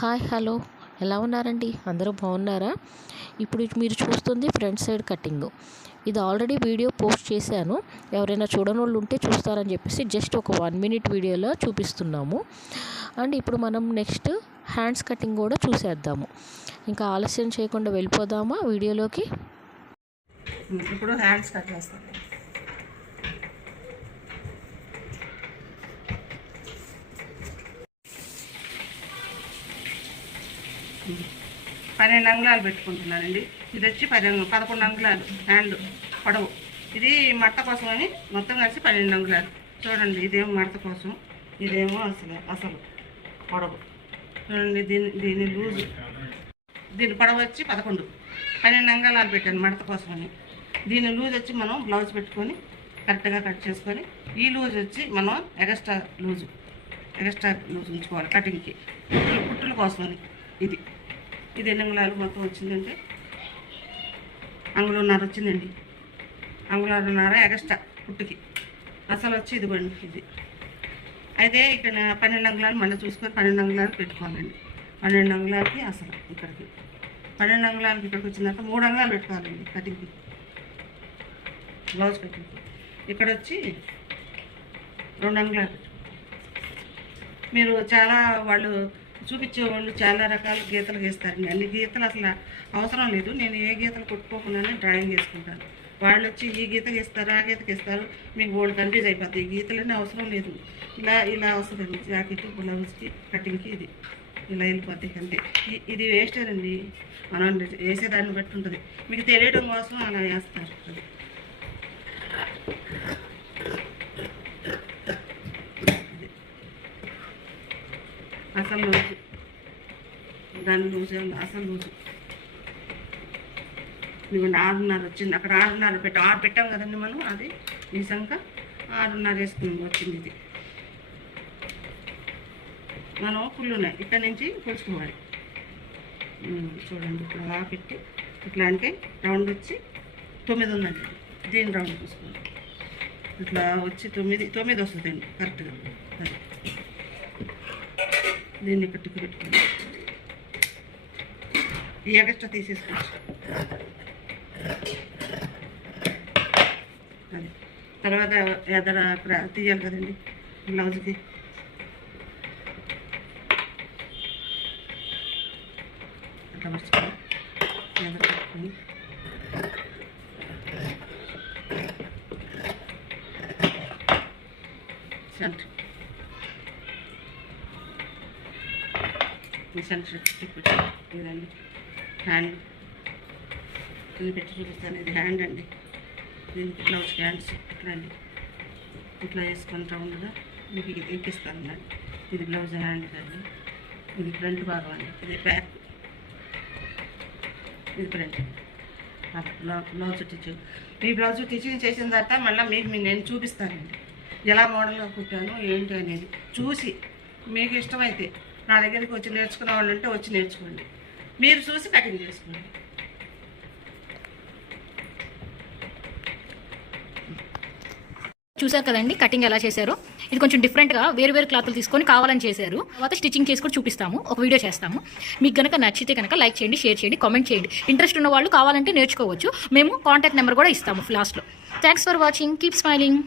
Hi hello. ఎలా ఉన్నారండి? అందరూ బాగున్నారా? ఇప్పుడు మీరు చూస్తుంది ఫ్రంట్ సైడ్ కటింగ్. ఇది ఆల్రెడీ వీడియో పోస్ట్ చేశాను. ఎవరైనా చూడని వాళ్ళు ఉంటే చూస్తారని చెప్పేసి జస్ట్ ఒక వన్ మినిట్ వీడియోలో చూపిస్తున్నాము. అండ్ ఇప్పుడు మనం నెక్స్ట్ హ్యాండ్స్ కటింగ్ కూడా చూసేద్దాము. ఇంకా ఆలస్యం చేయకుండా వెళ్ళిపోదామా వీడియోలోకి? ఇప్పుడు హ్యాండ్స్ కట్ చేస్తాను. పన్నెండు అంగుళాలు పెట్టుకుంటున్నానండి ఇది వచ్చి పది పదకొండు అంగుళాలు హ్యాండ్ పొడవు. ఇది మట్ట కోసం అని మొత్తం కలిసి పన్నెండు అంగుళాలు. చూడండి ఇదేమో మడత కోసం ఇదేమో అసలు అసలు పొడవు. చూడండి దీని దీని లూజు. దీని పొడవు వచ్చి పదకొండు. పన్నెండు అంగళాలు పెట్టాను మడత కోసమని దీని లూజ్ వచ్చి మనం బ్లౌజ్ పెట్టుకొని కరెక్ట్గా కట్ చేసుకొని ఈ లూజ్ వచ్చి మనం ఎగస్ట్రా లూజు ఎగస్ట్రా లూజ్ ఉంచుకోవాలి కటింగ్కి. పుట్టుల కుట్టుల కోసమని ఇది. ఇది ఎన్ని అంగుళాలు మొత్తం వచ్చిందంటే? అంగుళన్నర వచ్చిందండి. అంగుళన్నర ఎగస్ట్రా పుట్టుకి. అసలు వచ్చి ఇదిగోండి ఇది. అయితే ఇక్కడ పన్నెండు అంగుళాలు మళ్ళీ చూసుకొని పన్నెండు అంగుళాలు పెట్టుకోవాలండి. పన్నెండు అంగుళాలకి అసలు ఇక్కడికి. పన్నెండు అంగుళాలకి ఇక్కడికి వచ్చిన తర్వాత మూడు అంగుళాలు పెట్టుకోవాలండి కటింగ్కి బ్లౌజ్ కటింగ్కి ఇక్కడ వచ్చి రెండు అంగుళాలు. మీరు చాలా వాళ్ళు చూపించే వాళ్ళు చాలా రకాల గీతలు గీస్తారు. అన్ని గీతలు అసలు అవసరం లేదు. నేను ఏ గీతలు కొట్టుకోకుండానే డ్రాయింగ్ చేసుకుంటాను. వాళ్ళు వచ్చి ఈ గీత గీస్తారు ఆ గీత గీస్తారు. మీకు ఓల్డ్ కన్ఫ్యూజ్ అయిపోతుంది ఈ గీతలన్నీ అవసరం లేదు. ఇలా ఇలా అవసరం జాకెట్ బ్లౌజ్కి కటింగ్కి ఇది. ఇలా వెళ్ళిపోతాయి అంతే. ఇది వేస్టారండి మనం వేసేదాన్ని బట్టి ఉంటుంది. మీకు తెలియడం కోసం అలా వేస్తారు అది ఇది. అసలు లూజు దాని లూజు అసలు లూజు ఇదిగోండి ఆరున్నర వచ్చింది అక్కడ ఆరున్నర పెట్టి ఆరు పెట్టాం కదండి మనం అది ఈ సంఖ ఆరున్నర వేసుకుని వచ్చింది ఇది. మనం పుల్లున్నాయి ఇక్కడ నుంచి కొలుచుకోవాలి. చూడండి ఇట్లా అలా పెట్టి ఇట్లా అంటే రౌండ్ వచ్చి తొమ్మిది ఉందండి దీని రౌండ్ చూసుకోండి. ఇట్లా వచ్చి తొమ్మిది తొమ్మిది వస్తుందండి కరెక్ట్గా. అది. దీన్ని కట్టుకు టిక్కు పెట్టుకోండి ఈ ఎగస్ట్రా తీసేసుకోవచ్చు అది. తర్వాత ఎదర తీయాలి కదండి బ్లౌజ్కి. అట్లా పరుచుకొని ఎదర పెట్టుకొని సెంటర్. మిషన్ సెంటర్ ఇదండి. హ్యాండ్ ఇది పెట్టి చూపిస్తాను. ఇది హ్యాండ్ అండి. దీనికి బ్లౌజ్ హ్యాండ్స్ ఇట్లా అండి ఇట్లా వేసుకొని రౌండ్గా మీకు ఇది ఎక్కిస్తాను అండి ఇది బ్లౌజ్ హ్యాండ్ అండి ఇది ఫ్రంట్ భాగం అండి. ఇది బ్యాక్ ఇది ఫ్రంట్ బ్లౌజ్ టీచింగ్ ఈ బ్లౌజ్ టీచింగ్ చేసిన తర్వాత మళ్ళీ మీకు మీ- నేను చూపిస్తానండి. ఎలా మోడల్గా కుట్టాను ఏంటి అనేది చూసి మీకు ఇష్టమైతే నా దగ్గరికి వచ్చి నేర్చుకునే వాళ్ళు ఉంటే వచ్చి నేర్చుకోండి. మీరు చూసి కటింగ్ చేసుకోండి. చూసారు కదండి కటింగ్ ఎలా చేశారో? ఇది కొంచెం డిఫరెంట్గా వేరు వేరు క్లాత్లు తీసుకొని కావాలని చేశారు. తర్వాత స్టిచ్చింగ్ చేసి కూడా చూపిస్తాము. ఒక వీడియో చేస్తాము. మీకు కనుక నచ్చితే కనుక లైక్ చేయండి షేర్ చేయండి కామెంట్ చేయండి. ఇంట్రెస్ట్ ఉన్న వాళ్ళు కావాలంటే నేర్చుకోవచ్చు. మేము కాంటాక్ట్ నెంబర్ కూడా ఇస్తాము లాస్ట్లో thanks for watching keep smiling